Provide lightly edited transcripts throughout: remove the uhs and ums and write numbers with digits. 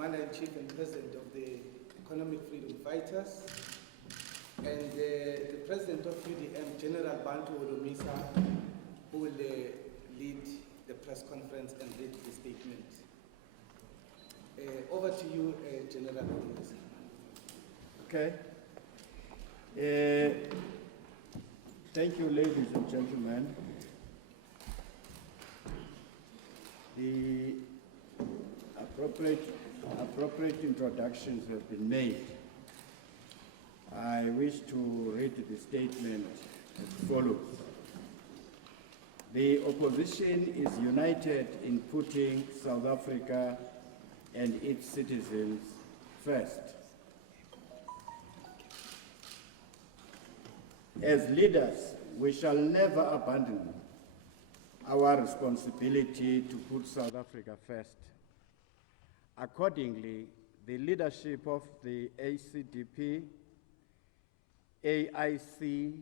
Commander-in-Chief and President of the Economic Freedom Fighters, and the President of UDM, General Bantu Olomisa, who will lead the press conference and read the statement. Over to you, General Olomisa. Okay. Thank you, ladies and gentlemen. The appropriate introductions have been made. I wish to read the statement as follows. The opposition is united in putting South Africa and its citizens first. As leaders, we shall never abandon our responsibility to put South Africa first. Accordingly, the leadership of the ACDP, AIC,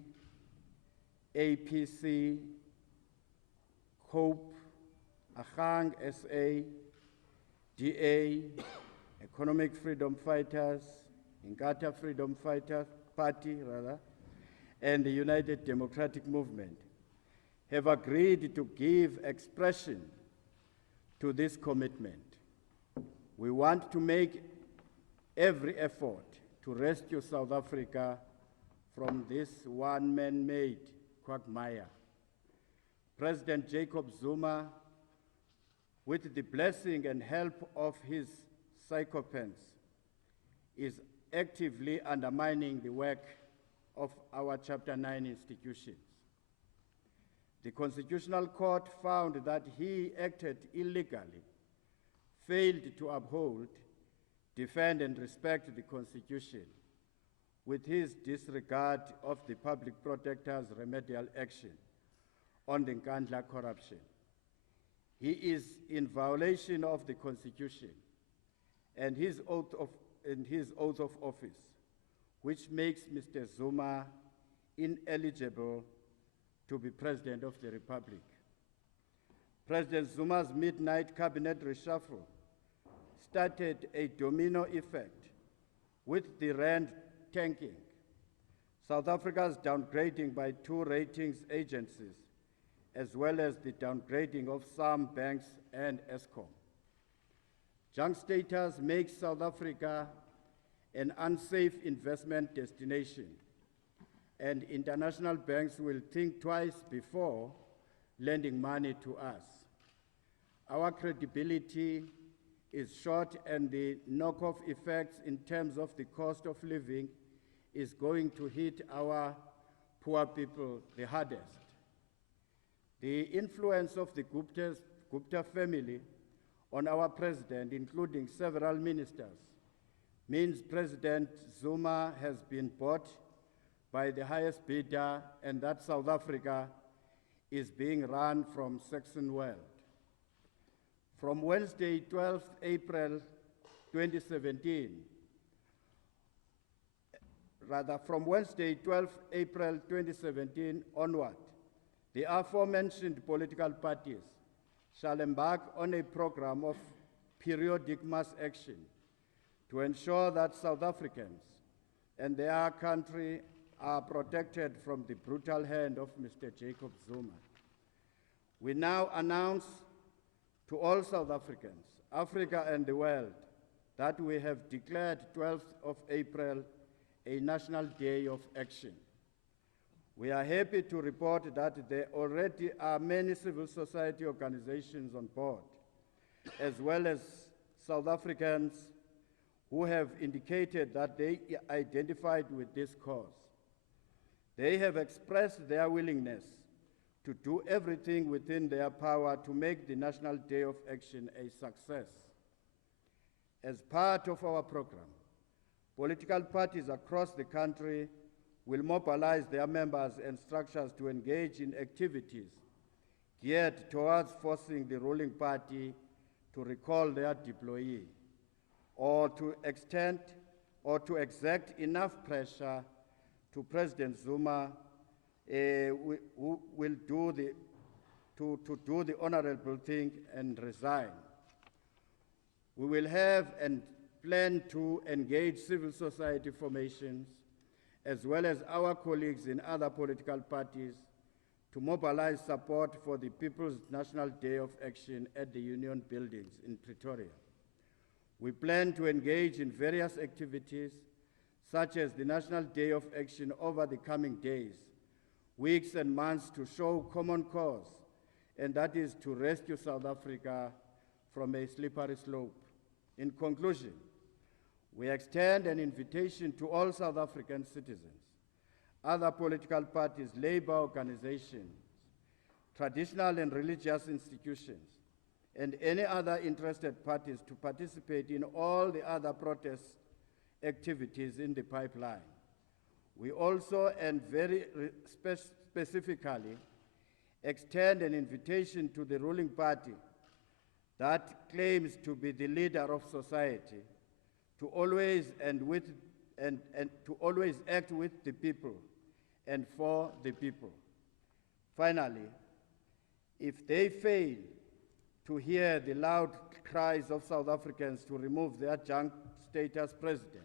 APC, COPE, Ahang SA, DA, Economic Freedom Fighters, Inkatha Freedom Fighters Party, and the United Democratic Movement have agreed to give expression to this commitment. We want to make every effort to rescue South Africa from this one-man-made quagmire. President Jacob Zuma, with the blessing and help of his sycophants, is actively undermining the work of our Chapter 9 institutions. The Constitutional Court found that he acted illegally, failed to uphold, defend, and respect the Constitution with his disregard of the Public Protector's remedial action on the Nkandla corruption. He is in violation of the Constitution and his oath of office, which makes Mr. Zuma ineligible to be President of the Republic. President Zuma's midnight cabinet reshuffle started a domino effect with the rand tanking, South Africa's downgrading by 2 ratings agencies, as well as the downgrading of some banks and Eskom. Junk status makes South Africa an unsafe investment destination, and international banks will think twice before lending money to us. Our credibility is short, and the knock-off effects in terms of the cost of living is going to hit our poor people the hardest. The influence of the Gupta family on our president, including several ministers, means President Zuma has been bought by the highest bidder, and that South Africa is being run from Saxon World. From Wednesday, 12th April 2017, from Wednesday, 12th April 2017 onward, the aforementioned political parties shall embark on a program of periodic mass action to ensure that South Africans and their country are protected from the brutal hand of Mr. Jacob Zuma. We now announce to all South Africans, Africa and the world, that we have declared 12th of April a National Day of Action. We are happy to report that there already are many civil society organizations on board, as well as South Africans who have indicated that they identified with this cause. They have expressed their willingness to do everything within their power to make the National Day of Action a success. As part of our program, political parties across the country will mobilize their members and structures to engage in activities geared towards forcing the ruling party to recall their deployee, or to exact enough pressure to President Zuma who will do the honorable thing and resign. We will have and plan to engage civil society formations as well as our colleagues in other political parties to mobilize support for the People's National Day of Action at the Union Buildings in Pretoria. We plan to engage in various activities such as the National Day of Action over the coming days, weeks and months to show common cause, and that is to rescue South Africa from a slippery slope. In conclusion, we extend an invitation to all South African citizens, other political parties, labor organizations, traditional and religious institutions, and any other interested parties to participate in all the other protest activities in the pipeline. We also, and very specifically, extend an invitation to the ruling party that claims to be the leader of society to always to always act with the people and for the people. Finally, if they fail to hear the loud cries of South Africans to remove their junk status president,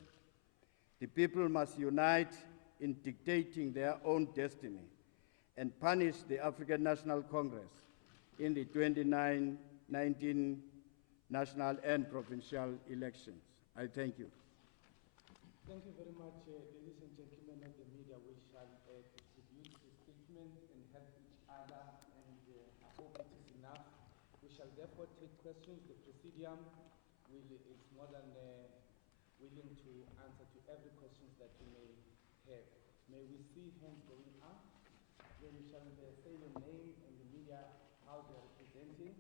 the people must unite in dictating their own destiny and punish the African National Congress in the 2019 national and provincial elections. I thank you. Thank you very much, ladies and gentlemen of the media. We shall distribute the statement and help each other, and I hope it is enough. We shall therefore take questions. The Presidium is more than willing to answer to every question that you may have. May we see hands going up? Then we shall say your name and the media house you are representing.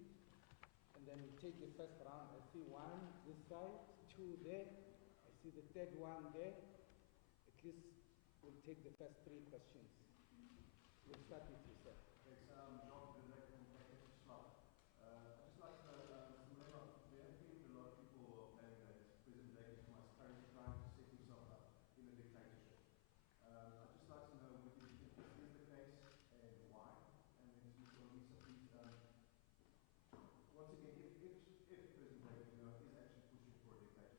And then we take the first round. I see one this side, two there. I see the third one there. At least we'll take the first three questions. We'll start with you, sir. Thanks, John Vivek from Package Slot. I'd just like to, Mr. Malema, there have been a lot of people saying that President Blake is currently trying to set himself up in a dictatorship. I'd just like to know whether you think this is the case and why. And then to Mr. Olisa, please, once again, if President Blake is actually pushing for a dictatorship,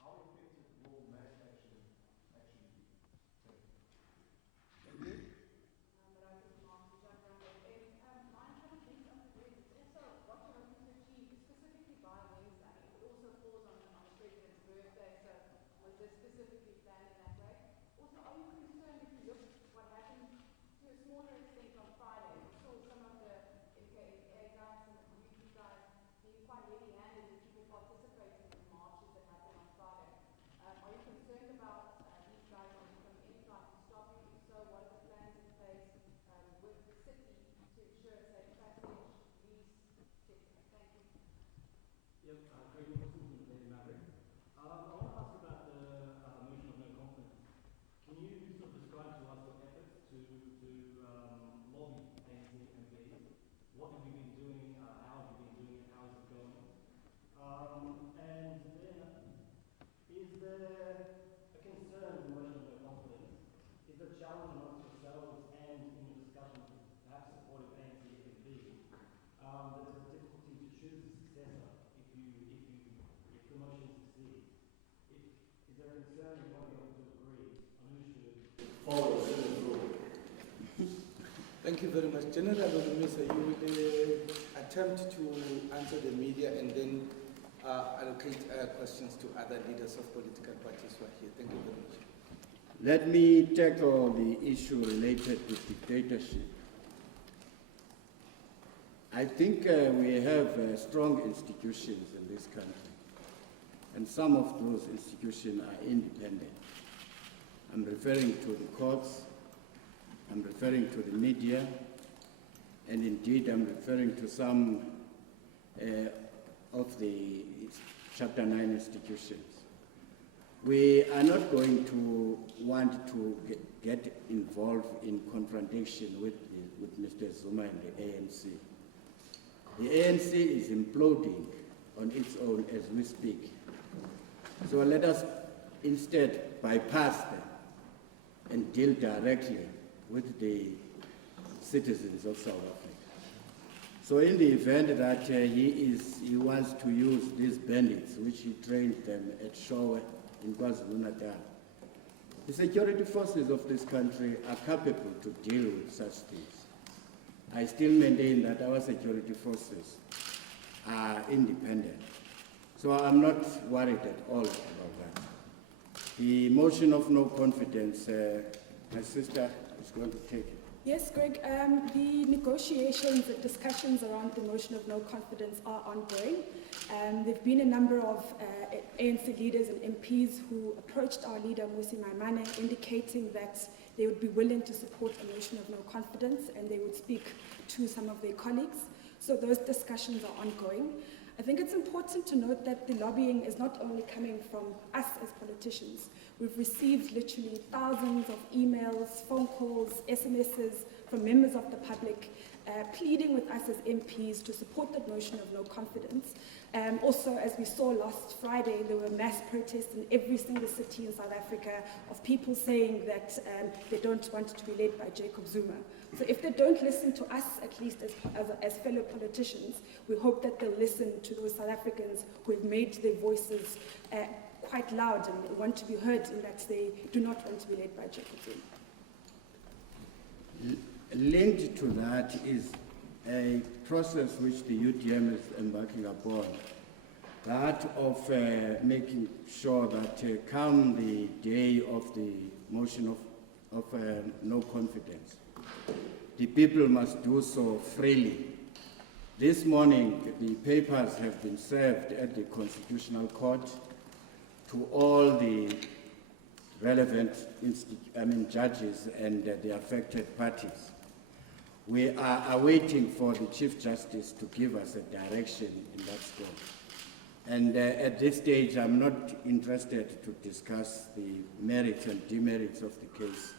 how effective will mass action actually be? Thank you. Thank you. Thank you very much. General Olumisa, you will attempt to answer the media and then allocate questions to other leaders of political parties who are here. Thank you very much. Let me tackle the issue related to dictatorship. I think we have strong institutions in this country, and some of those institutions are independent. I'm referring to the courts, I'm referring to the media, and indeed I'm referring to some of the Chapter 9 institutions. We are not going to want to get involved in confrontation with Mr. Zuma and the ANC. The ANC is imploding on its own as we speak. So let us instead bypass them and deal directly with the citizens of South Africa. So in the event that he wants to use these bandits, which he trained them at Showe in KwaZulu-Natal, the security forces of this country are capable to deal with such things. I still maintain that our security forces are independent. So I'm not worried at all about that. The motion of no confidence, my sister is going to take it. Yes, Greg, the negotiations and discussions around the motion of no confidence are ongoing. There have been a number of ANC leaders and MPs who approached our leader, Mmusi Maimane, indicating that they would be willing to support a motion of no confidence and they would speak to some of their colleagues. So those discussions are ongoing. I think it's important to note that the lobbying is not only coming from us as politicians. We've received literally thousands of emails, phone calls, SMSs from members of the public pleading with us as MPs to support that motion of no confidence. Also, as we saw last Friday, there were mass protests in every single city in South Africa of people saying that they don't want to be led by Jacob Zuma. So if they don't listen to us, at least as fellow politicians, we hope that they'll listen to those South Africans who have made their voices quite loud and want to be heard in that they do not want to be led by Jacob Zuma. Linked to that is a process which the UDM is embarking upon, that of making sure that come the day of the motion of no confidence, the people must do so freely. This morning, the papers have been served at the Constitutional Court to all the relevant judges and the affected parties. We are awaiting for the Chief Justice to give us a direction in that scope. And at this stage, I'm not interested to discuss the merits and demerits of the case,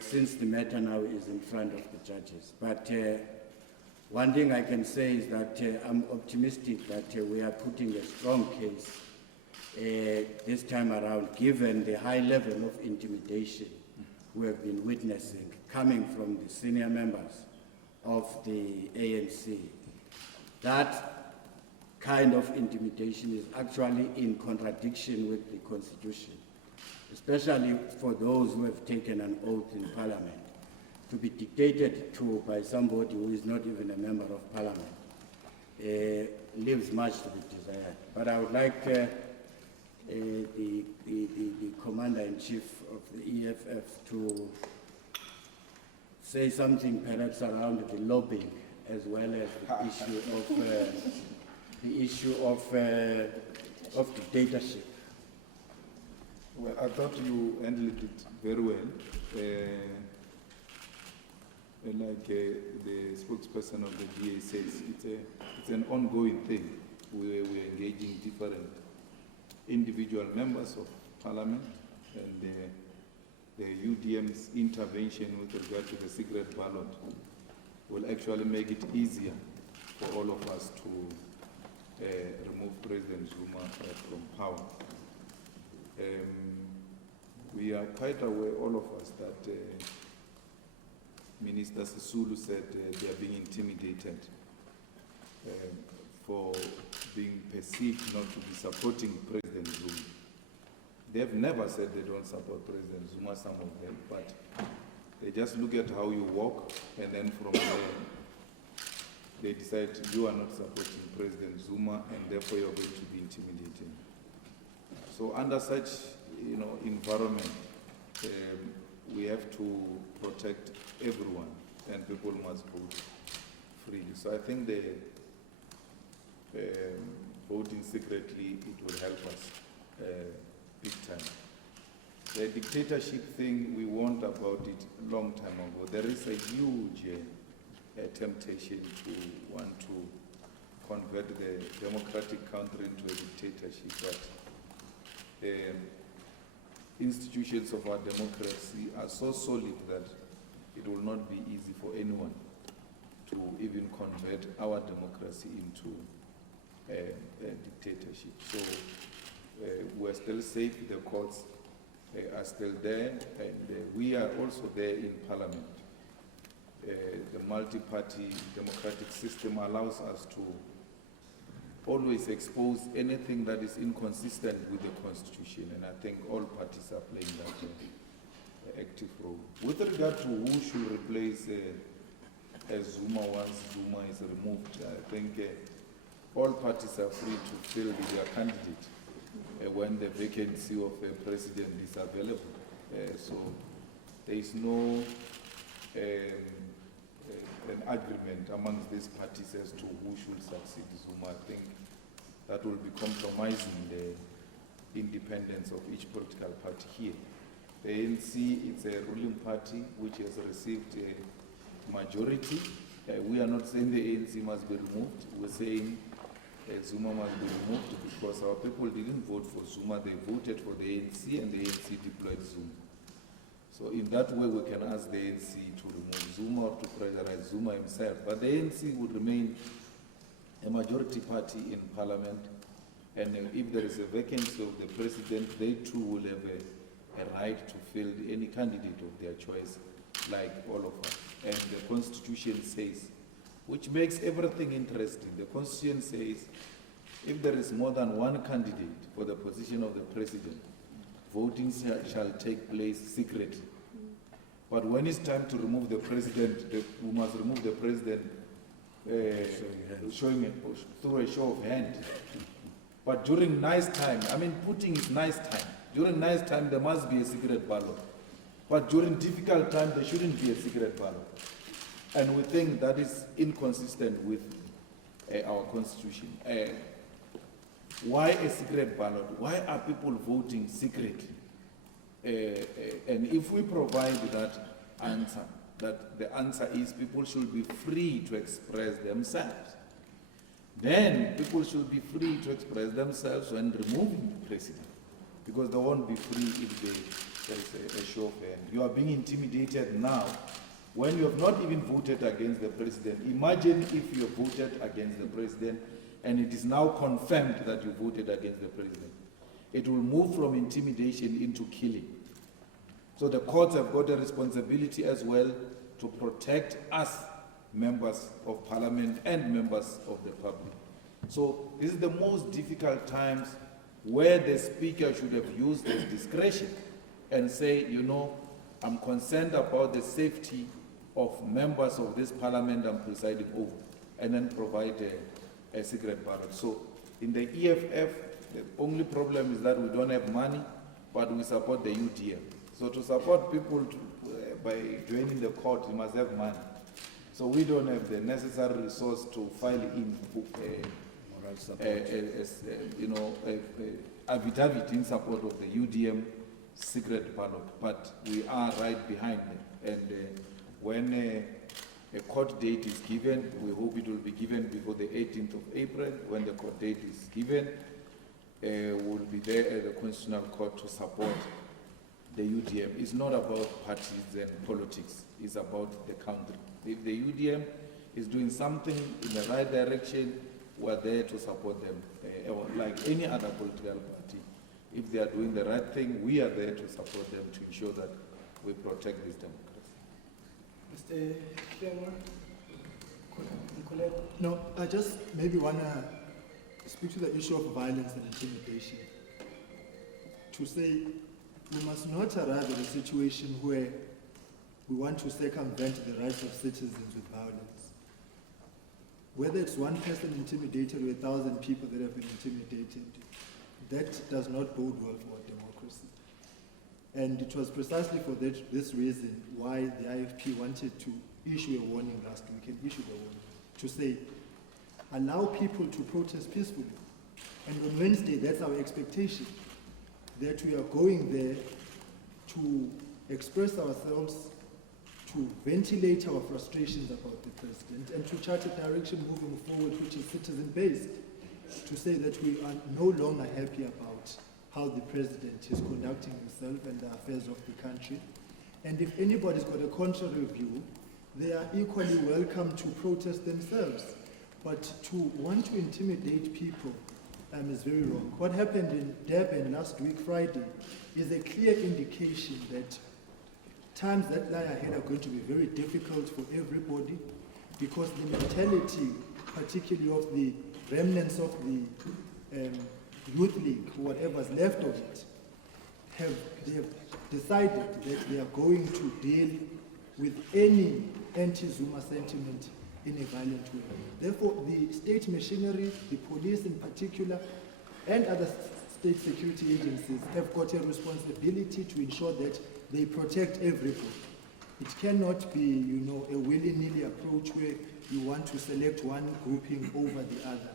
since the matter now is in front of the judges. But one thing I can say is that I'm optimistic that we are putting a strong case this time around, given the high level of intimidation we have been witnessing coming from the senior members of the ANC. That kind of intimidation is actually in contradiction with the Constitution, especially for those who have taken an oath in Parliament. To be dictated to by somebody who is not even a member of Parliament leaves much to be desired. But I would like the Commander-in-Chief of the EFF to say something perhaps around the lobbying as well as the issue of dictatorship. Well, I thought you handled it very well. Like the spokesperson of the DA says, it's an ongoing thing. We're engaging different individual members of Parliament, and the UDM's intervention with regard to the secret ballot will actually make it easier for all of us to remove President Zuma from power. We are quite aware, all of us, that Minister Sisulu said they are being intimidated for being perceived not to be supporting President Zuma. They've never said they don't support President Zuma, some of them, but they just look at how you walk, and then from there, they decide you are not supporting President Zuma, and therefore you're going to be intimidating. So under such, environment, we have to protect everyone, and people must vote freely. So I think the voting secretly, it will help us big time. The dictatorship thing, we warned about it a long time ago. There is a huge temptation to want to convert the democratic country into a dictatorship, but institutions of our democracy are so solid that it will not be easy for anyone to even convert our democracy into a dictatorship. So we're still safe, the courts are still there, and we are also there in Parliament. the multi-party democratic system allows us to always expose anything that is inconsistent with the constitution, and I think all parties are playing that active role. With regard to who should replace Zuma once Zuma is removed, I think all parties are free to fill their candidate when the vacancy of a president is available. So there is no an agreement amongst these parties as to who should succeed Zuma. I think that will be compromising the independence of each political party here. The ANC is a ruling party which has received a majority. We are not saying the ANC must be removed. We're saying Zuma must be removed because our people didn't vote for Zuma. They voted for the ANC and the ANC deployed Zuma. So in that way, we can ask the ANC to remove Zuma or to pressurize Zuma himself. But the ANC would remain a majority party in parliament. And if there is a vacancy of the president, they too will have a right to field any candidate of their choice, like all of us. And the Constitution says, which makes everything interesting, the Constitution says, if there is more than one candidate for the position of the president, voting shall take place secretly. But when it's time to remove the president, we must remove the president showing it through a show of hand. But during nice time, I mean, Putin is nice time. During nice time, there must be a secret ballot. But during difficult time, there shouldn't be a secret ballot. And we think that is inconsistent with our constitution. Why a secret ballot? Why are people voting secretly? And if we provide that answer, that the answer is people should be free to express themselves, then people should be free to express themselves when removing the president, because they won't be free if there is a show of hand. You are being intimidated now when you have not even voted against the president. Imagine if you have voted against the president and it is now confirmed that you voted against the president. It will move from intimidation into killing. So the courts have got a responsibility as well to protect us, members of parliament and members of the public. So this is the most difficult times where the speaker should have used his discretion and say, you know, I'm concerned about the safety of members of this parliament I'm presiding over, and then provide a secret ballot. So in the EFF, the only problem is that we don't have money, but we support the UDM. So to support people by joining the court, you must have money. So we don't have the necessary resource to file in affidavit in support of the UDM secret ballot, but we are right behind them. And when a court date is given, we hope it will be given before the 18th of April. When the court date is given, we'll be there at the Constitutional Court to support the UDM. It's not about parties and politics, it's about the country. If the UDM is doing something in the right direction, we're there to support them, like any other political party. If they are doing the right thing, we are there to support them to ensure that we protect this democracy. Mr. Clement? No, I just maybe want to speak to the issue of violence and intimidation. To say we must not arrive at a situation where we want to circumvent the rights of citizens with violence. Whether it's one person intimidated or 1,000 people that have been intimidated, that does not bode well for our democracy. And it was precisely for this reason why the IFP wanted to issue a warning last week and issued a warning to say, allow people to protest peacefully. And on Wednesday, that's our expectation, that we are going there to express ourselves, to ventilate our frustrations about the president, and to chart a direction moving forward which is citizen-based, to say that we are no longer happy about how the president is conducting himself and the affairs of the country. And if anybody's got a contrary view, they are equally welcome to protest themselves. But to want to intimidate people is very wrong. What happened in Durban last week, Friday, is a clear indication that times that lie ahead are going to be very difficult for everybody, because the mentality, particularly of the remnants of the Youth League, whatever's left of it, they have decided that they are going to deal with any anti-Zuma sentiment in a violent way. Therefore, the state machinery, the police in particular, and other state security agencies have got a responsibility to ensure that they protect everybody. It cannot be, a willy-nilly approach where you want to select one grouping over the other.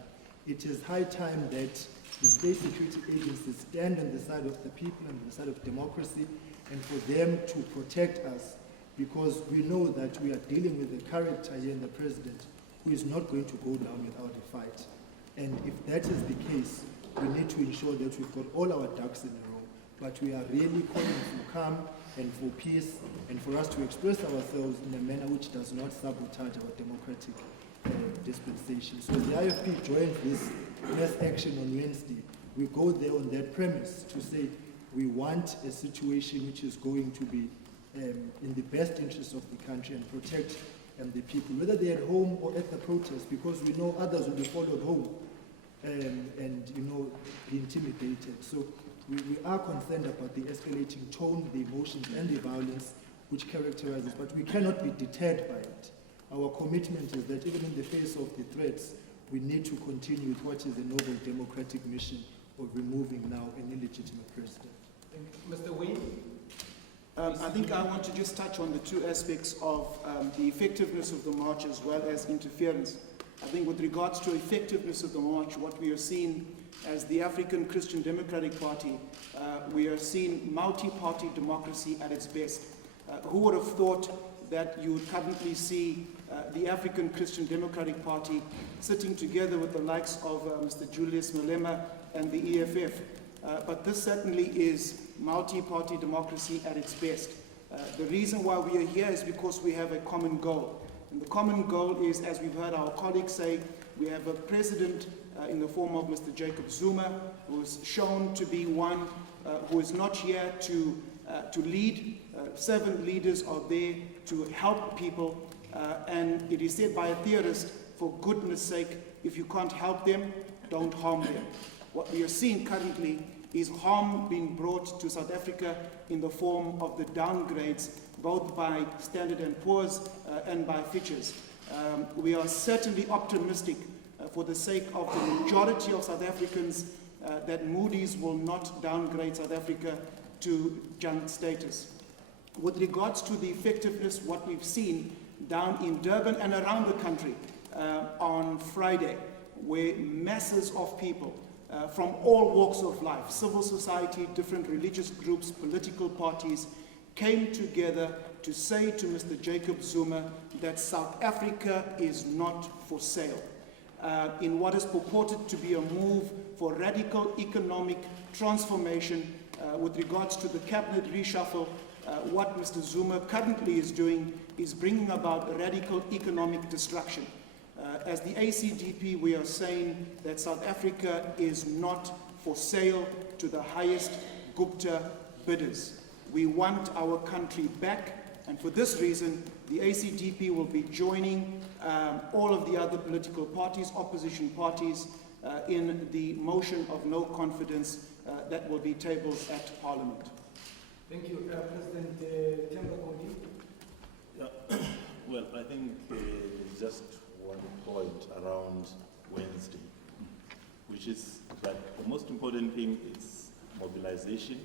It is high time that the state security agencies stand on the side of the people and the side of democracy, and for them to protect us, because we know that we are dealing with a character here in the president who is not going to go down without a fight. And if that is the case, we need to ensure that we've got all our ducks in a row. But we are really calling for calm and for peace, and for us to express ourselves in a manner which does not sabotage our democratic dispensation. So the IFP joined this mass action on Wednesday. We go there on that premise to say we want a situation which is going to be in the best interest of the country and protect the people, whether they're at home or at the protest, because we know others will be followed home and be intimidated. So we are concerned about the escalating tone, the emotions, and the violence which characterizes, but we cannot be deterred by it. Our commitment is that even in the face of the threats, we need to continue with what is a noble democratic mission of removing now an illegitimate president. Mr. Wayne? I think I want to just touch on the two aspects of the effectiveness of the march as well as interference. I think with regards to effectiveness of the march, what we are seeing as the African Christian Democratic Party, we are seeing multi-party democracy at its best. Who would have thought that you would currently see the African Christian Democratic Party sitting together with the likes of Mr. Julius Malema and the EFF? But this certainly is multi-party democracy at its best. The reason why we are here is because we have a common goal. And the common goal is, as we've heard our colleagues say, we have a president in the form of Mr. Jacob Zuma, who is shown to be one who is not here to lead. 7 leaders are there to help people. And it is said by a theorist, for goodness sake, if you can't help them, don't harm them. What we are seeing currently is harm being brought to South Africa in the form of the downgrades, both by Standard & Poor's and by Fitch's. We are certainly optimistic for the sake of the majority of South Africans that Moody's will not downgrade South Africa to junk status. With regards to the effectiveness, what we've seen down in Durban and around the country on Friday, where masses of people from all walks of life, civil society, different religious groups, political parties, came together to say to Mr. Jacob Zuma that South Africa is not for sale. In what is purported to be a move for radical economic transformation with regards to the cabinet reshuffle, what Mr. Zuma currently is doing is bringing about radical economic destruction. As the ACDP, we are saying that South Africa is not for sale to the highest Gupta bidders. We want our country back, and for this reason, the ACDP will be joining all of the other political parties, opposition parties, in the motion of no confidence that will be tabled at Parliament. Thank you. President Temba Kodi. Yeah. Well, I think just one point around Wednesday, which is that the most important thing is mobilization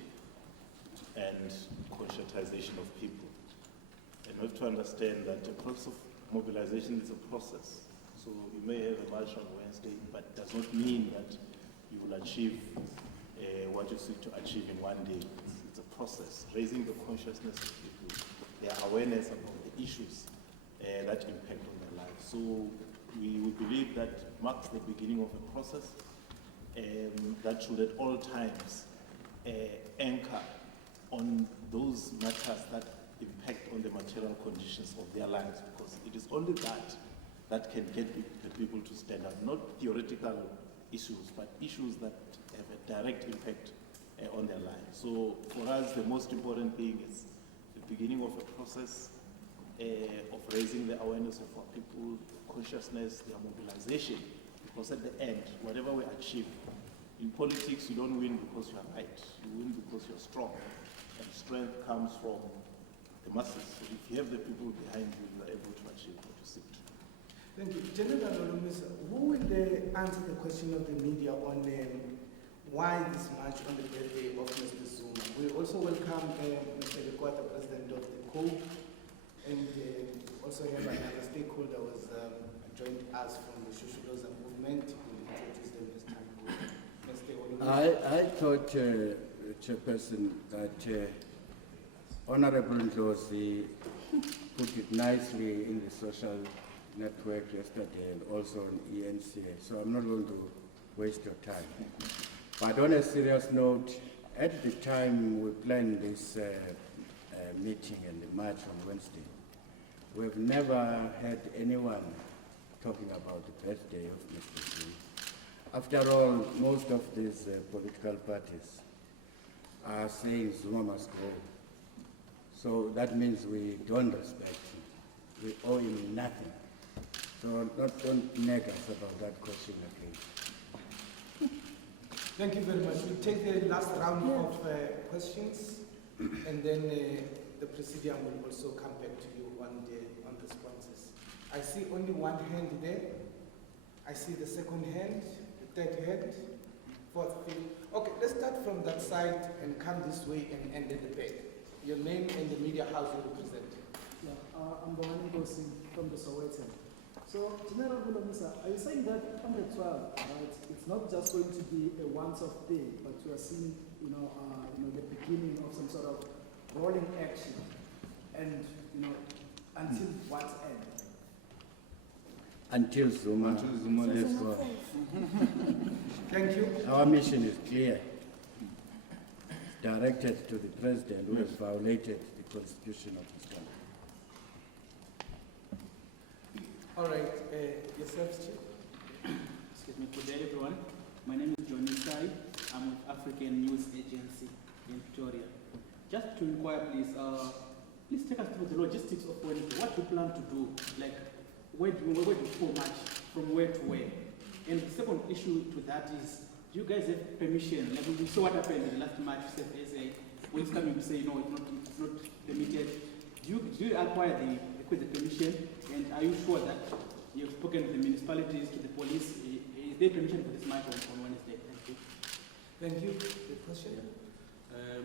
and conscientization of people. And we have to understand that the process of mobilization is a process. So you may have a march on Wednesday, but it does not mean that you will achieve what you seek to achieve in one day. It's a process, raising the consciousness of people, their awareness about the issues that impact on their lives. So we believe that marks the beginning of a process that should at all times anchor on those matters that impact on the material conditions of their lives, because it is only that can get the people to stand up, not theoretical issues, but issues that have a direct impact on their lives. So for us, the most important thing is beginning of a process of raising the awareness of our people, consciousness, their mobilization. Because at the end, whatever we achieve, in politics you don't win because you are right, you win because you're strong. And strength comes from the masses. So if you have the people behind you, you are able to achieve what you seek to. Thank you. General Olumisa, who will answer the question of the media on why this march on the birthday of Mr. Zuma? We also welcome Mr. Lekwata, President of the COPE, and also have another stakeholder who has joined us from the Shushuloza movement. We'll introduce them this time. Mr. Olumisa. I thought, Chairperson, that Honorable Ndlozi put it nicely in the social network yesterday and also on ENCA, so I'm not going to waste your time. But on a serious note, at the time we planned this meeting and the march on Wednesday, we've never had anyone talking about the birthday of Mr. Zuma. After all, most of these political parties are saying Zuma must go. So that means we don't respect him. We owe him nothing. So don't nag us about that question again. Thank you very much. We'll take the last round of questions, and then the Presidium will also come back to you on the responses. I see only one hand there. I see the second hand, the third hand, fourth, fifth. Okay, let's start from that side and come this way and end at the back. Your name and the media house you represent. Yeah, I'm the one from the Sowetan. So, General Bulomisa, are you saying that on the 12th, right, it's not just going to be a once-off thing, but you are seeing, the beginning of some sort of rolling action, and until what end? Until Zuma lets go. Thank you. Our mission is clear. Directed to the President who has violated the Constitution of this country. All right, yourself, Chief. Excuse me, good day everyone. My name is Johnny Sai. I'm with African News Agency in Victoria. Just to inquire, please, please take us through the logistics of Wednesday. What you plan to do, like where do you go much, from where to where? And the second issue to that is, do you guys have permission? Like we saw what happened in the last match, SA, when it's coming to say, no, it's not permitted. Do you acquire the permission? And are you sure that you've spoken to the municipalities, to the police? Is there permission for this match on Wednesday? Thank you. Thank you. The question?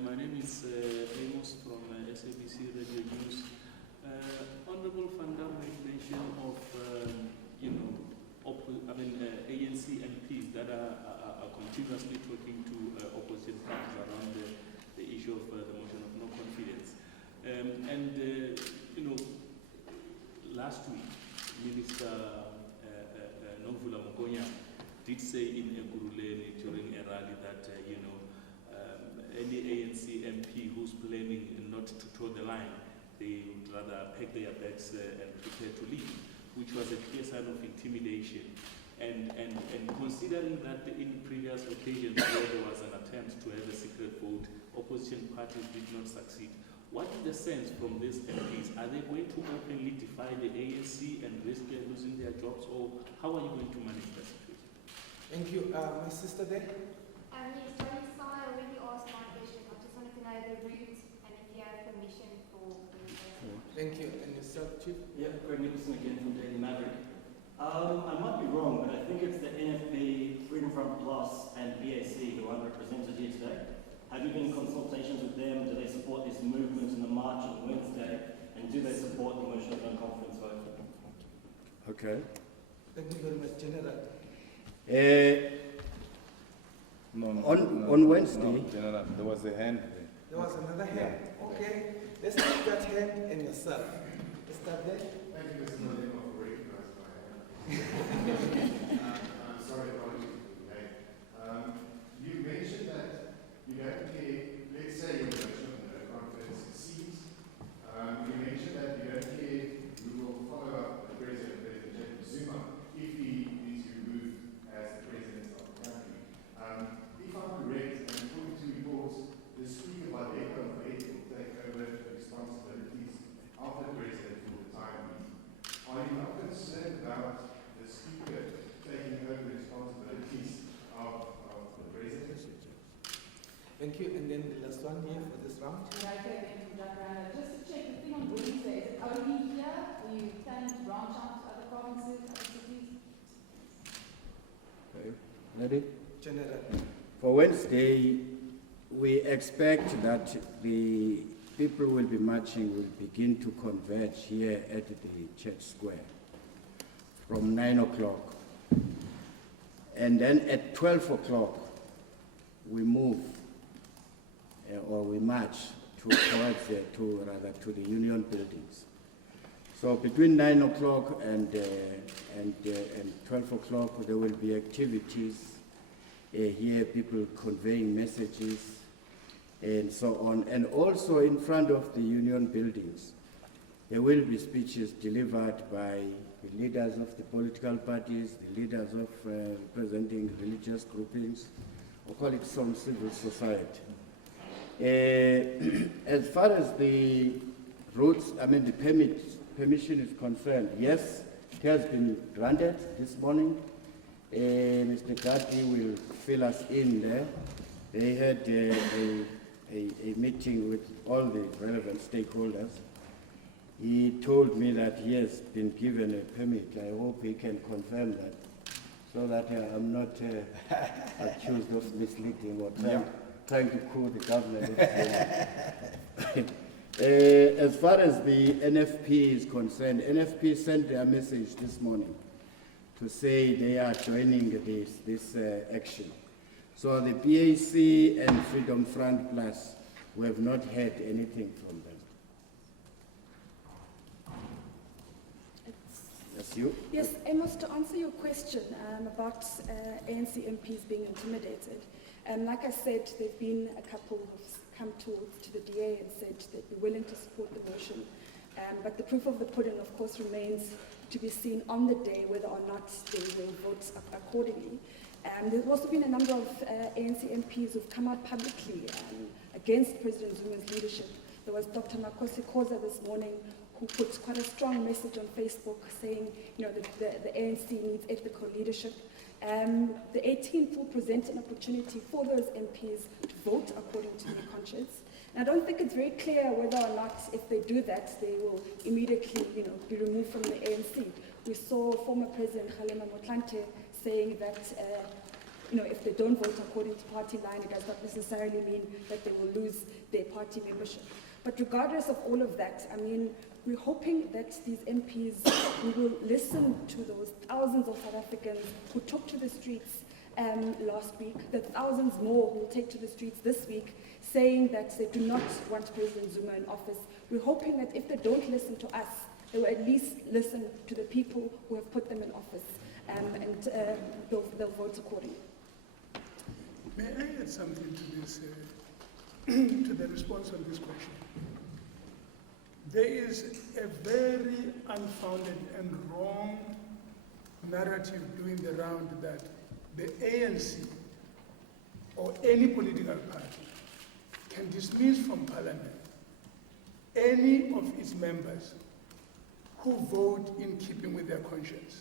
My name is Amos from SABC Radio News. Honorable Van Dam made mention of, ANC MPs that are continuously talking to opposition parties around the issue of the motion of no confidence. Last week, Minister Nomvula Mokonya did say in Ekurhuleni during a rally that, any ANC MP who's planning not to toe the line, they would rather pack their bags and prepare to leave, which was a clear sign of intimidation. And considering that in previous occasions where there was an attempt to have a secret vote, opposition parties did not succeed. What is the sense from these MPs? Are they going to openly defy the ANC and risk losing their jobs, or how are you going to manage that situation? Thank you. My sister there? Yes, Johnny Sai already asked my question. I just wanted to know the route and if you have permission for the Thank you. And yourself, Chief? Yeah, Greg Nicholson again from Daily Maverick. I might be wrong, but I think it's the NFB, Freedom Front Plus, and BAC who are represented here today. Have you been in consultations with them? Do they support this movement in the march on Wednesday? And do they support the motion of no confidence vote? Okay. Thank you very much, General. On Wednesday? No, General, there was a hand there. There was another hand. Okay. Let's take that hand and yourself. Let's start there. Thank you, Mr. Malema, for recognizing my hand. I'm sorry, apologies for the delay. You mentioned that you don't care, let's say your motion of no confidence succeeds. You mentioned that you don't care who will follow up the President Jacob Zuma if he is removed as the President of the country. If I'm correct, and according to reports, the Speaker by the will take over responsibility Thank you. And then the last one here for this round. Right again from Jacaranda. Just to check, the thing on Wednesday, is it only here? Are you planning to branch out to other provinces, other cities? Ready? General. For Wednesday, we expect that the people will be marching will begin to converge here at the Church Square from 9 o'clock. And then at 12 o'clock, we move or we march towards to the union buildings. So between 9 o'clock and 12 o'clock, there will be activities here, people conveying messages and so on. And also in front of the union buildings, there will be speeches delivered by the leaders of the political parties, the leaders of representing religious groupings, or call it some civil society. As far as the routes, the permission is concerned, yes, it has been granted this morning. Mr. Gatti will fill us in there. They had a meeting with all the relevant stakeholders. He told me that he has been given a permit. I hope he can confirm that, so that I'm not accused of misleading or trying to coup the government. As far as the NFP is concerned, NFP sent their message this morning to say they are joining this action. So the PAC and Freedom Front Plus, we have not heard anything from them. That's you? Yes, Amos, to answer your question about ANC MPs being intimidated, like I said, there have been a couple who've come to the DA and said they'd be willing to support the motion, but the proof of the pudding, of course, remains to be seen on the day whether or not they will vote accordingly. There's also been a number of ANC MPs who've come out publicly against President Zuma's leadership. There was Dr. Makosi Khoza this morning, who put quite a strong message on Facebook saying, the ANC needs ethical leadership. The 18th will present an opportunity for those MPs to vote according to their conscience. And I don't think it's very clear whether or not, if they do that, they will immediately, be removed from the ANC. We saw former President Kgalema Motlanthe saying that, if they don't vote according to party line, it does not necessarily mean that they will lose their party membership. But regardless of all of that, we're hoping that these MPs will listen to those thousands of South Africans who took to the streets last week, the thousands more who will take to the streets this week, saying that they do not want President Zuma in office. We're hoping that if they don't listen to us, they will at least listen to the people who have put them in office, and they'll vote accordingly. May I add something to this, to the response on this question? There is a very unfounded and wrong narrative doing the round that the ANC or any political party can dismiss from parliament any of its members who vote in keeping with their conscience.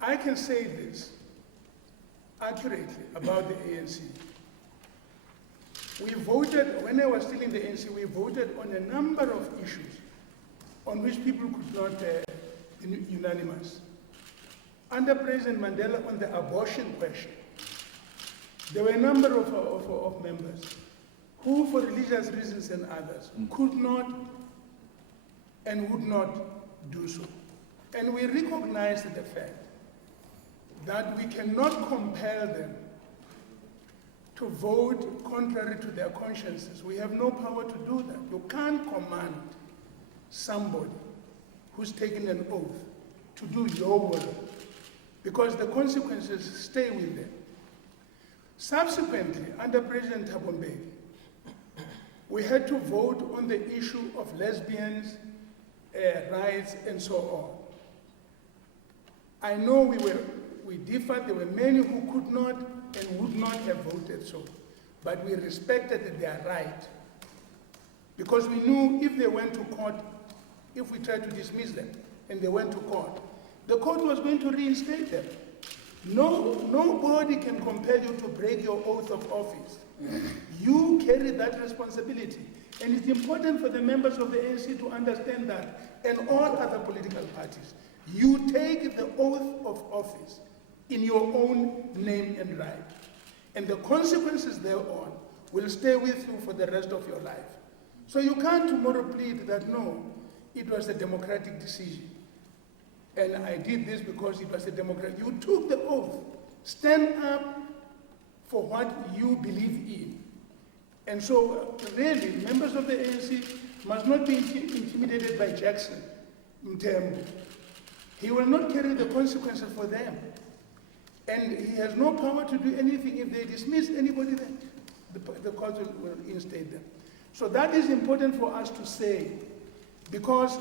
I can say this accurately about the ANC. We voted, when I was still in the ANC, we voted on a number of issues on which people could not be unanimous. Under President Mandela, on the abortion question, there were a number of members who, for religious reasons and others, could not and would not do so. And we recognized the fact that we cannot compel them to vote contrary to their consciences. We have no power to do that. You can't command somebody who's taken an oath to do your will, because the consequences stay with them. Subsequently, under President Thabo Mbeki, we had to vote on the issue of lesbians' rights and so on. I know we differed. There were many who could not and would not have voted so, but we respected their right, because we knew if they went to court, if we tried to dismiss them and they went to court, the court was going to reinstate them. Nobody can compel you to break your oath of office. You carry that responsibility. And it's important for the members of the ANC to understand that, and all other political parties. You take the oath of office in your own name and right. And the consequences thereon will stay with you for the rest of your life. So you can't tomorrow plead that, no, it was a democratic decision. And I did this because it was a democratic. You took the oath. Stand up for what you believe in. And so, really, members of the ANC must not be intimidated by Jackson Mthembu. He will not carry the consequences for them. And he has no power to do anything. If they dismiss anybody, then the court will instate them. So that is important for us to say, because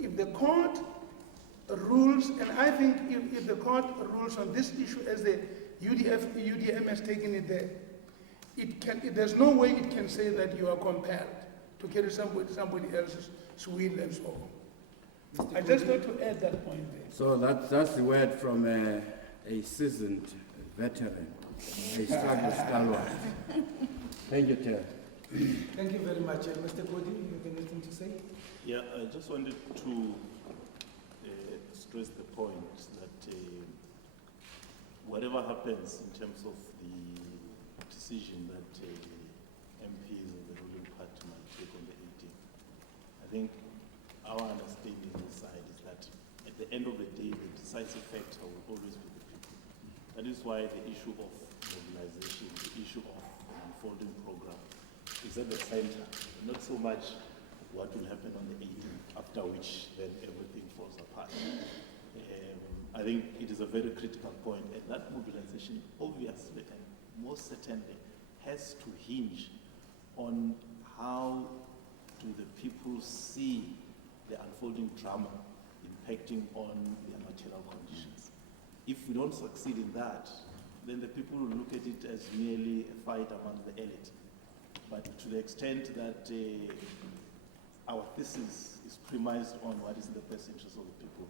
if the court rules, and I think if the court rules on this issue as the UDM has taken it there, there's no way it can say that you are compelled to carry somebody else's will and so on. I just want to add that point there. So that's the word from a seasoned veteran, a established stalwart. Thank you, Chair. Thank you very much. Mr. Cody, you have anything to say? Yeah, I just wanted to stress the point that whatever happens in terms of the decision that MPs of the ruling party might take on the 18th, I think our understanding on this side is that at the end of the day, the decisive factor will always be the people. That is why the issue of mobilization, the issue of an unfolding program is at the center, not so much what will happen on the 18th, after which then everything falls apart. I think it is a very critical point, and that mobilization obviously and most certainly has to hinge on how do the people see the unfolding drama impacting on their material conditions. If we don't succeed in that, then the people will look at it as merely a fight among the elite. But to the extent that our thesis is premised on what is in the best interest of the people,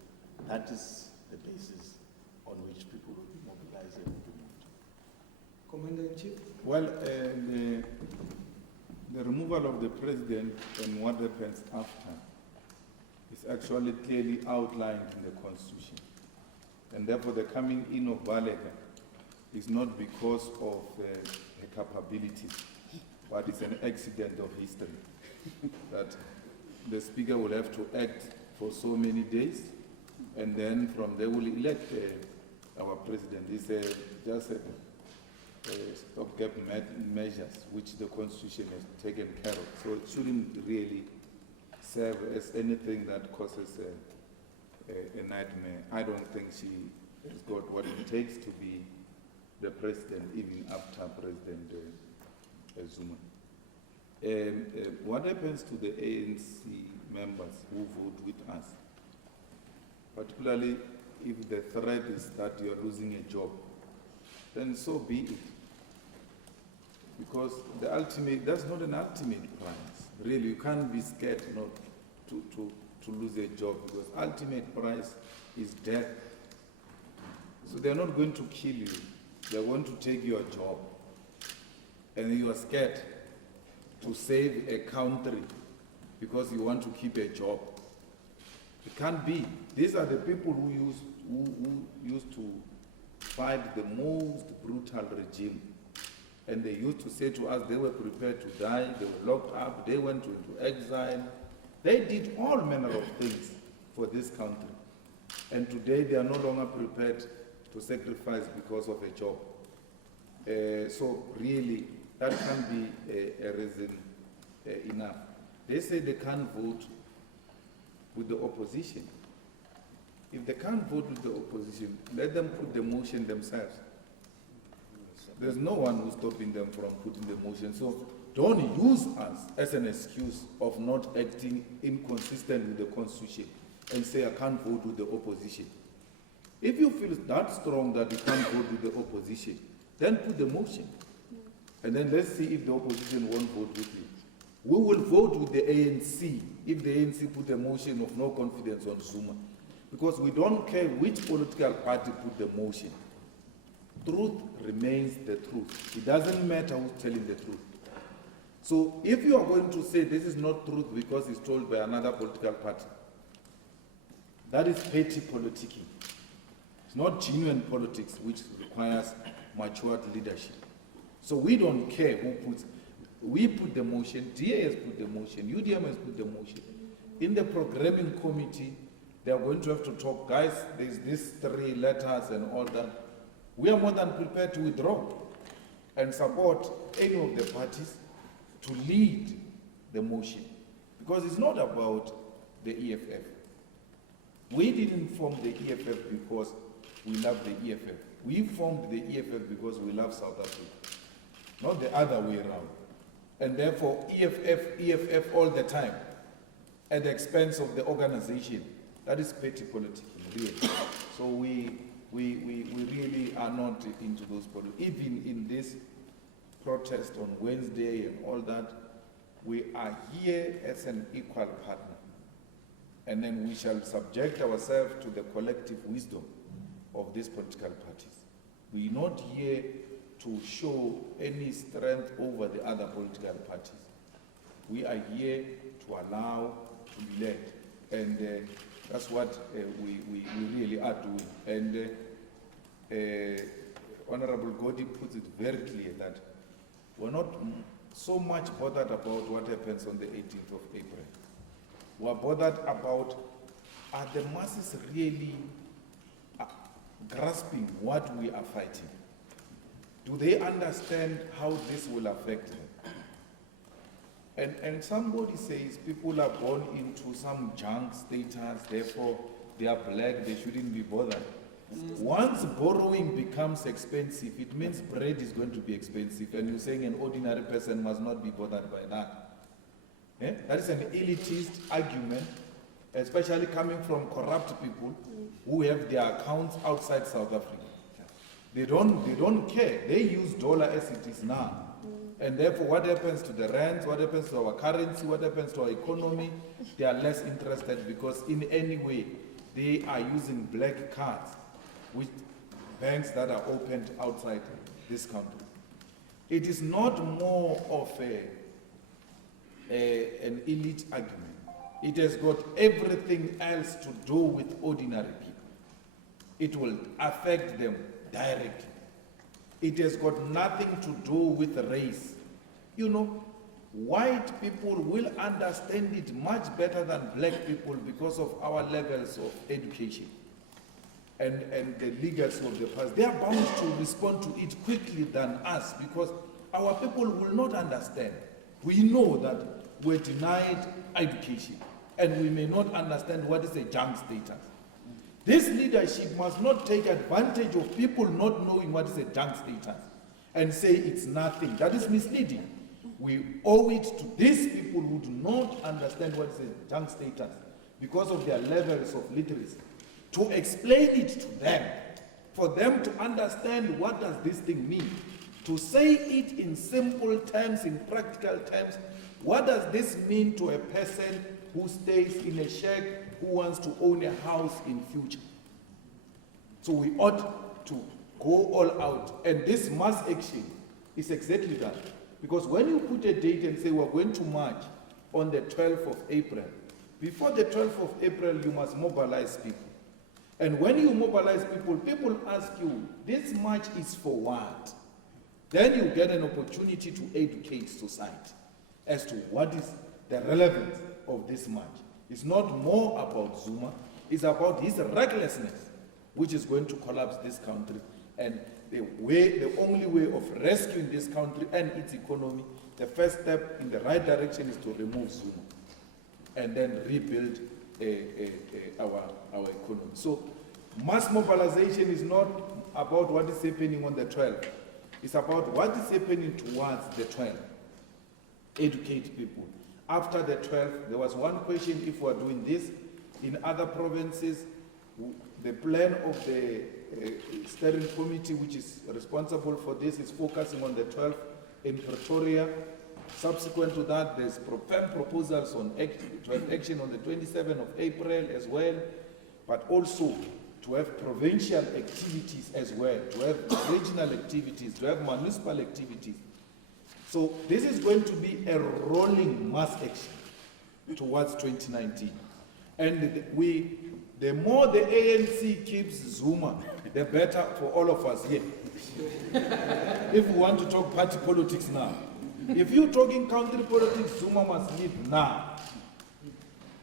that is the basis on which people will be mobilized and will be moved. Commander-in-Chief? Well, the removal of the president and what happens after is actually clearly outlined in the Constitution. And therefore the coming in of Baleka is not because of her capabilities, but it's an accident of history. That the Speaker will have to act for so many days, and then from there we'll elect our president. It's just a stopgap measures which the Constitution has taken care of. So it shouldn't really serve as anything that causes a nightmare. I don't think she has got what it takes to be the president even after President Zuma. What happens to the ANC members who vote with us, particularly if the threat is that you are losing a job, then so be it. Because the ultimate, that's not an ultimate prize. Really, you can't be scared not to lose a job, because ultimate prize is death. So they're not going to kill you. They're going to take your job. And you are scared to save a country because you want to keep a job. It can't be. These are the people who used to fight the most brutal regime. And they used to say to us they were prepared to die, they were locked up, they went into exile. They did all manner of things for this country. And today they are no longer prepared to sacrifice because of a job. So really, that can't be a reason enough. They say they can't vote with the opposition. If they can't vote with the opposition, let them put the motion themselves. There's no one who's stopping them from putting the motion. So don't use us as an excuse of not acting inconsistent with the Constitution and say I can't vote with the opposition. If you feel that strong that you can't vote with the opposition, then put the motion. And then let's see if the opposition won't vote with you. We will vote with the ANC if the ANC put a motion of no confidence on Zuma. Because we don't care which political party put the motion. Truth remains the truth. It doesn't matter who's telling the truth. So if you are going to say this is not truth because it's told by another political party, that is petty politicking. It's not genuine politics, which requires matured leadership. So we don't care who puts. We put the motion, DA has put the motion, UDM has put the motion. In the programming committee, they are going to have to talk, guys, there's these 3 letters and all that. We are more than prepared to withdraw and support any of the parties to lead the motion. Because it's not about the EFF. We didn't form the EFF because we love the EFF. We formed the EFF because we love South Africa, not the other way around. And therefore, EFF all the time, at the expense of the organization. That is petty politics, really. So we really are not into those politics. Even in this protest on Wednesday and all that, we are here as an equal partner. And then we shall subject ourselves to the collective wisdom of these political parties. We are not here to show any strength over the other political parties. We are here to allow to be led. And that's what we really are doing. And Honorable Godi puts it very clear that we're not so much bothered about what happens on the 18th of April. We're bothered about, are the masses really grasping what we are fighting? Do they understand how this will affect them? And somebody says people are born into some junk status, therefore they are black, they shouldn't be bothered. Once borrowing becomes expensive, it means bread is going to be expensive, and you're saying an ordinary person must not be bothered by that. Yeah? That is an elitist argument, especially coming from corrupt people who have their accounts outside South Africa. They don't care. They use dollar as it is now. And therefore, what happens to the rand, what happens to our currency, what happens to our economy, they are less interested because in any way, they are using black cards with banks that are opened outside this country. It is not more of an elite argument. It has got everything else to do with ordinary people. It will affect them directly. It has got nothing to do with race. You know, white people will understand it much better than black people because of our levels of education and the legacy of the past. They are bound to respond to it quickly than us because our people will not understand. We know that we're denied education and we may not understand what is a junk status. This leadership must not take advantage of people not knowing what is a junk status and say it's nothing. That is misleading. We owe it to these people who do not understand what is a junk status because of their levels of literacy, to explain it to them, for them to understand what does this thing mean, to say it in simple terms, in practical terms. What does this mean to a person who stays in a shack, who wants to own a house in future? So we ought to go all out. And this mass action is exactly that. Because when you put a date and say we're going to march on the 12th of April, before the 12th of April, you must mobilize people. And when you mobilize people, people ask you, this march is for what? Then you get an opportunity to educate society as to what is the relevance of this march. It's not more about Zuma, it's about his recklessness, which is going to collapse this country. And the only way of rescuing this country and its economy, the first step in the right direction is to remove Zuma and then rebuild our economy. So mass mobilization is not about what is happening on the 12th. It's about what is happening towards the 12th. Educate people. After the 12th, there was one question: if we are doing this in other provinces, the plan of the steering committee, which is responsible for this, is focusing on the 12th in Pretoria. Subsequent to that, there's firm proposals on action on the 27th of April as well. but also to have provincial activities as well, to have regional activities, to have municipal activities. So this is going to be a rolling mass action towards 2019. And the more the ANC keeps Zuma, the better for all of us here. If we want to talk party politics now. If you're talking country politics, Zuma must leave now.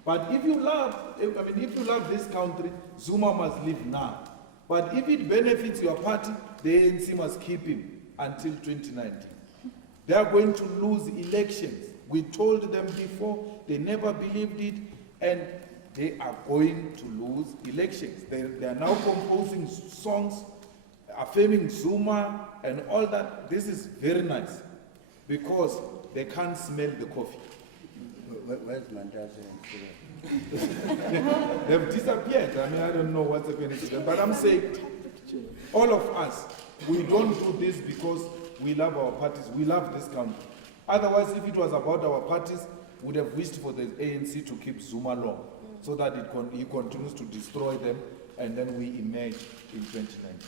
But if you love this country, Zuma must leave now. But if it benefits your party, the ANC must keep him until 2019. They are going to lose elections. We told them before, they never believed it, and they are going to lose elections. They are now composing songs, affirming Zuma and all that. This is very nice, because they can't smell the coffee. Where's Mandasa and Sura? They've disappeared. I mean, I don't know what's happening to them. But I'm saying, all of us, we don't do this because we love our parties. We love this country. Otherwise, if it was about our parties, we would have wished for the ANC to keep Zuma long, so that he continues to destroy them, and then we emerge in 2019.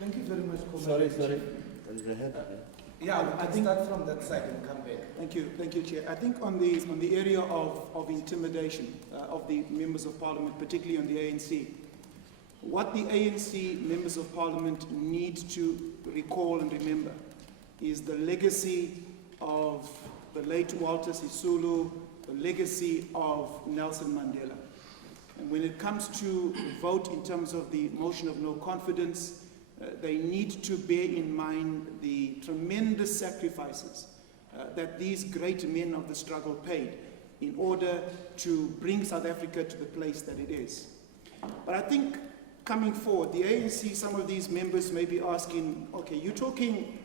Thank you very much, Comrade. Sorry. There's a hand there. Yeah, I think start from that side and come back. Thank you, Chair. I think on the area of intimidation of the members of Parliament, particularly on the ANC, what the ANC members of Parliament need to recall and remember is the legacy of the late Walter Sisulu, the legacy of Nelson Mandela. And when it comes to vote in terms of the motion of no confidence, they need to bear in mind the tremendous sacrifices that these great men of the struggle paid in order to bring South Africa to the place that it is. But I think coming forward, the ANC, some of these members may be asking, okay, you're talking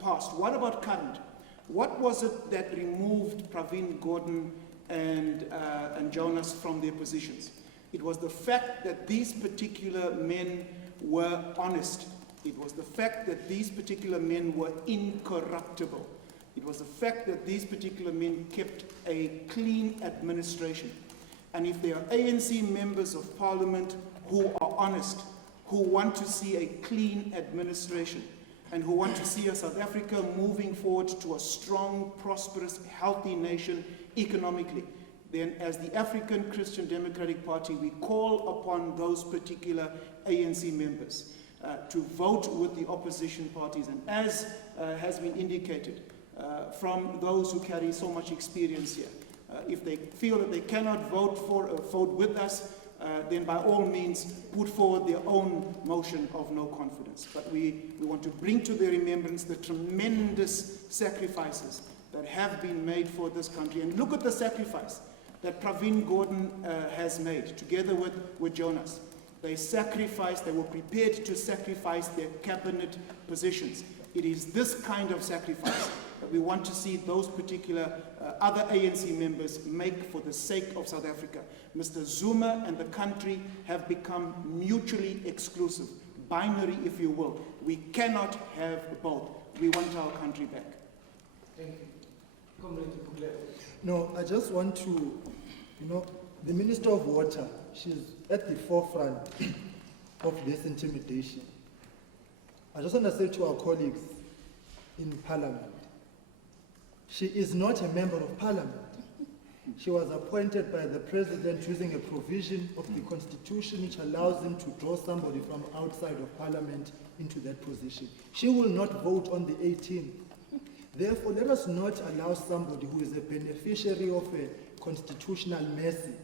past, what about current? What was it that removed Pravin Gordhan and Jonas from their positions? It was the fact that these particular men were honest. It was the fact that these particular men were incorruptible. It was the fact that these particular men kept a clean administration. And if there are ANC members of Parliament who are honest, who want to see a clean administration, and who want to see a South Africa moving forward to a strong, prosperous, healthy nation economically, then as the African Christian Democratic Party, we call upon those particular ANC members to vote with the opposition parties. And as has been indicated from those who carry so much experience here, if they feel that they cannot vote with us, then by all means put forward their own motion of no confidence. But we want to bring to their remembrance the tremendous sacrifices that have been made for this country. And look at the sacrifice that Pravin Gordhan has made, together with Jonas. They were prepared to sacrifice their cabinet positions. It is this kind of sacrifice that we want to see those particular other ANC members make for the sake of South Africa. Mr. Zuma and the country have become mutually exclusive, binary if you will. We cannot have both. We want our country back. Thank you. Comrade Pugler. No, I just want to, the Minister of Water, she's at the forefront of this intimidation. I just want to say to our colleagues in Parliament, she is not a member of Parliament. She was appointed by the President using a provision of the Constitution which allows him to draw somebody from outside of Parliament into that position. She will not vote on the 18th. Therefore, let us not allow somebody who is a beneficiary of a constitutional mercy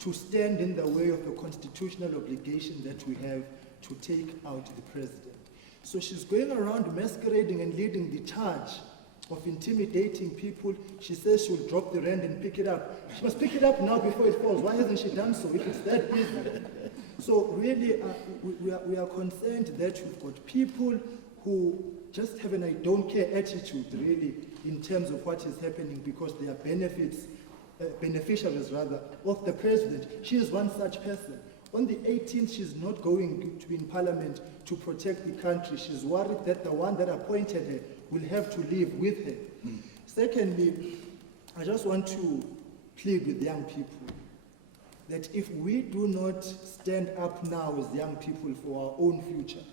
to stand in the way of the constitutional obligation that we have to take out the President. So she's going around masquerading and leading the charge of intimidating people. She says she'll drop the rand and pick it up. She must pick it up now before it falls. Why hasn't she done so if it's that easy? So really, we are concerned that we've got people who just have an I don't care attitude, really, in terms of what is happening, because they are beneficiaries of the President. She is one such person. On the 18th, she's not going to be in Parliament to protect the country. She's worried that the one that appointed her will have to live with her. Secondly, I just want to plead with young people. that if we do not stand up now as young people for our own future,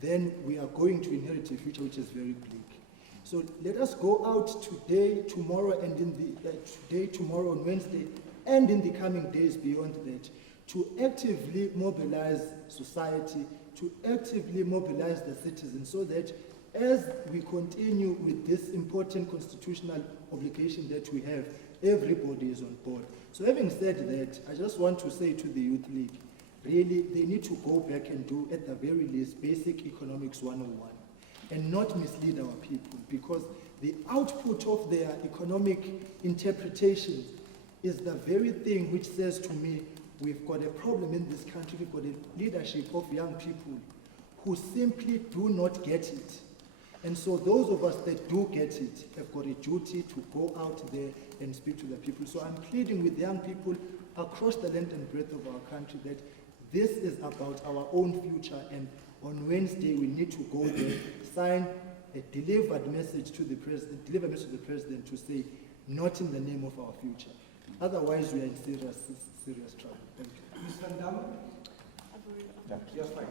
then we are going to inherit a future which is very bleak. So let us go out today, tomorrow, and today, tomorrow, and Wednesday, and in the coming days beyond that, to actively mobilize society, to actively mobilize the citizens, so that as we continue with this important constitutional obligation that we have, everybody is on board. So having said that, I just want to say to the Youth League, really, they need to go back and do, at the very least, basic economics 101, and not mislead our people, because the output of their economic interpretations is the very thing which says to me, we've got a problem in this country, we've got a leadership of young people who simply do not get it. And so those of us that do get it have got a duty to go out there and speak to the people. So I'm pleading with young people across the length and breadth of our country that this is about our own future, and on Wednesday we need to go there, sign a delivered message to the president, deliver a message to the president to say, not in the name of our future. Otherwise we are in serious trouble. Thank you. Ms. Van Damme? Yes, fine.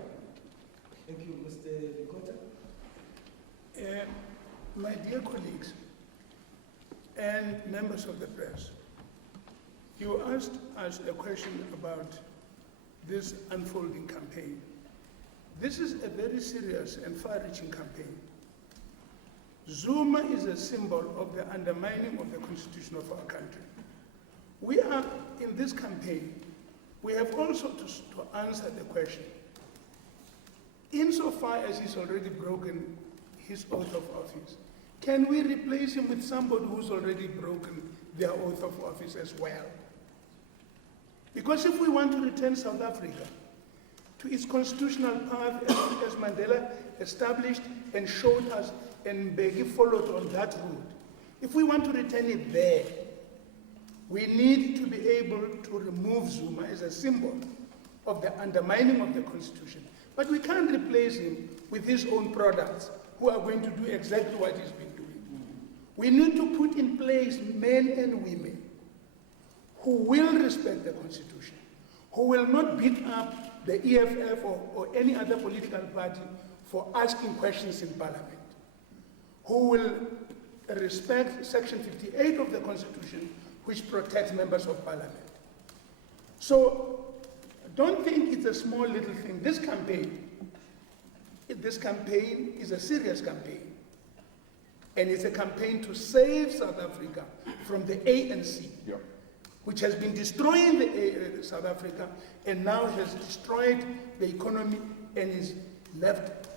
Thank you, Mr. Likota. My dear colleagues and members of the press, you asked us a question about this unfolding campaign. This is a very serious and far-reaching campaign. Zuma is a symbol of the undermining of the constitution of our country. We are, in this campaign, we have also to answer the question, insofar as he's already broken his oath of office, can we replace him with somebody who's already broken their oath of office as well? Because if we want to return South Africa to its constitutional path as Mandela established and showed us, and Mbeki followed on that route, if we want to return it there, we need to be able to remove Zuma as a symbol of the undermining of the constitution. But we can't replace him with his own products who are going to do exactly what he's been doing. We need to put in place men and women who will respect the constitution, who will not beat up the EFF or any other political party for asking questions in parliament, who will respect Section 58 of the Constitution, which protects members of parliament. So don't think it's a small little thing. This campaign is a serious campaign. And it's a campaign to save South Africa from the ANC, which has been destroying South Africa and now has destroyed the economy and is left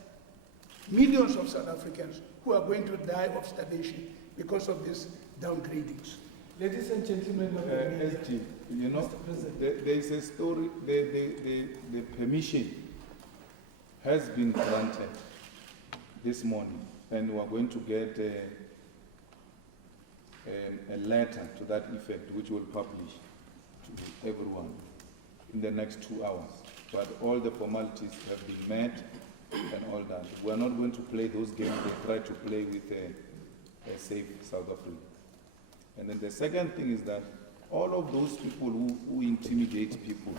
millions of South Africans who are going to die of starvation because of this downgrading. Ladies and gentlemen of the media, SG, you know, there is a story, the permission has been granted this morning, and we are going to get a letter to that effect, which we'll publish to everyone in the next 2 hours. But all the formalities have been met and all that. We are not going to play those games they try to play with a safe South Africa. And then the second thing is that all of those people who intimidate people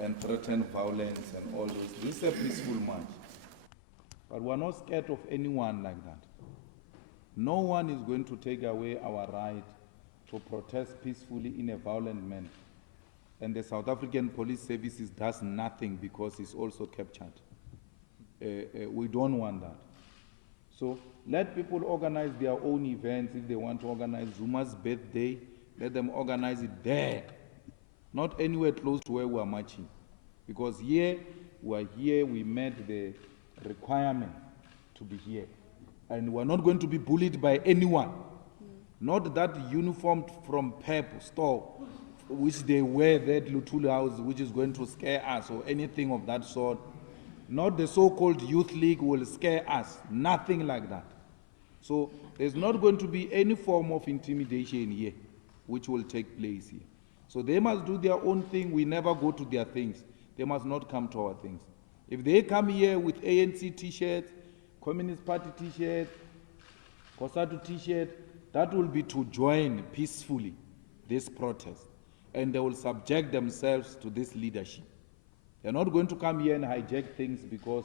and threaten violence and all those, this is a peaceful march. But we're not scared of anyone like that. No one is going to take away our right to protest peacefully in a violent manner. And the South African Police Services does nothing because it's also captured. We don't want that. So let people organize their own events. If they want to organize Zuma's birthday, let them organize it there, not anywhere close to where we are marching. Because here, we met the requirement to be here. And we're not going to be bullied by anyone. Not that uniform from Pep store, which they wear that Luthuli house, which is going to scare us or anything of that sort. Not the so-called youth league will scare us. Nothing like that. So there's not going to be any form of intimidation here, which will take place here. So they must do their own thing. We never go to their things. They must not come to our things. If they come here with ANC t-shirts, Communist Party t-shirt, COSATU t-shirt, that will be to join peacefully this protest. and they will subject themselves to this leadership. They're not going to come here and hijack things because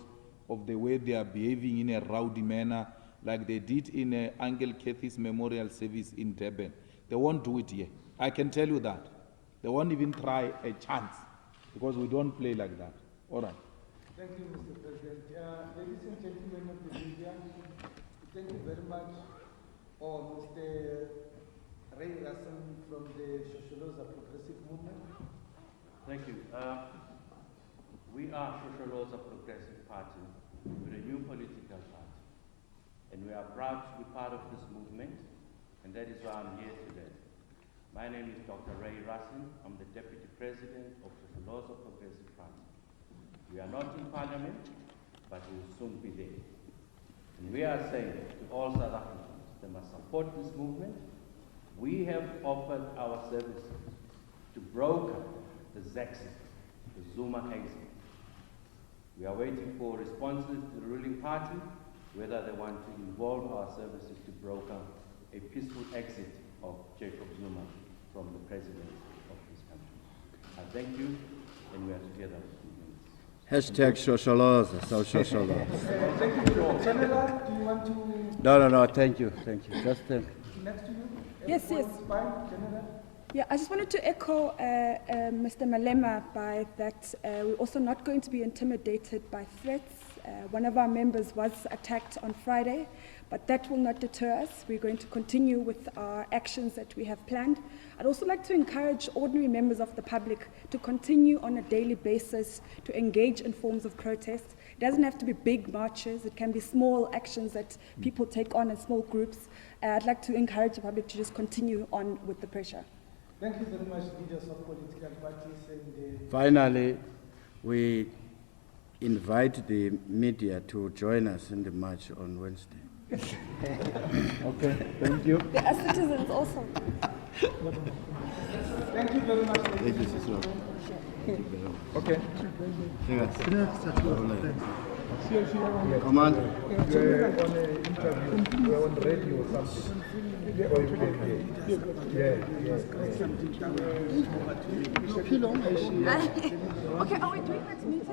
of the way they are behaving in a rowdy manner, like they did in Angel Kathy's memorial service in Durban. They won't do it here. I can tell you that. They won't even try a chance, because we don't play like that. All right. Thank you, Mr. President. Ladies and gentlemen of the media, thank you very much. Mr. Ray Rassen from the Shosholoza Progressive Movement. Thank you. We are Shosholoza Progressive Party. We're a new political party. And we are proud to be part of this movement, and that is why I'm here today. My name is Dr. Ray Rassen. I'm the Deputy President of Shosholoza Progressive Party. We are not in Parliament, but we will soon be there. And we are saying to all South Africans, they must support this movement. We have offered our services to broker the Zexit, the Zuma exit. We are waiting for responses to the ruling party, whether they want to involve our services to broker a peaceful exit of Jacob Zuma from the presidency of this country. I thank you, and we are together. Hashtag Shosholoza, so Shosholoza. Thank you. General, do you want to? No, thank you. Just thank you. Next to you? Yes. Fine, General. Yeah, I just wanted to echo Mr. Malema by that we're also not going to be intimidated by threats. One of our members was attacked on Friday, but that will not deter us. We're going to continue with our actions that we have planned. I'd also like to encourage ordinary members of the public to continue on a daily basis to engage in forms of protest. It doesn't have to be big marches. It can be small actions that people take on in small groups. I'd like to encourage the public to just continue on with the pressure. Thank you very much, leaders of political parties. And Finally, we invite the media to join us in the march on Wednesday. Okay, thank you. There are citizens also. Thank you very much. Thank you, Sister. Okay. Command. You're on an interview, you're on radio or something. Okay, are we doing that meeting?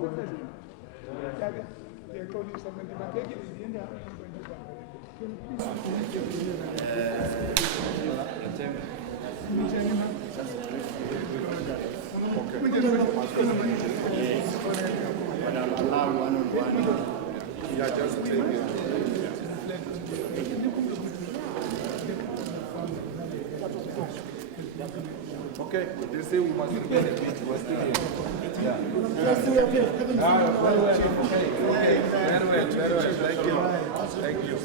Allow one-on-one. Yeah, just take it. Okay, they say we must remain a bit. We're still here. Yeah. Very well. Okay. Very well. Thank you.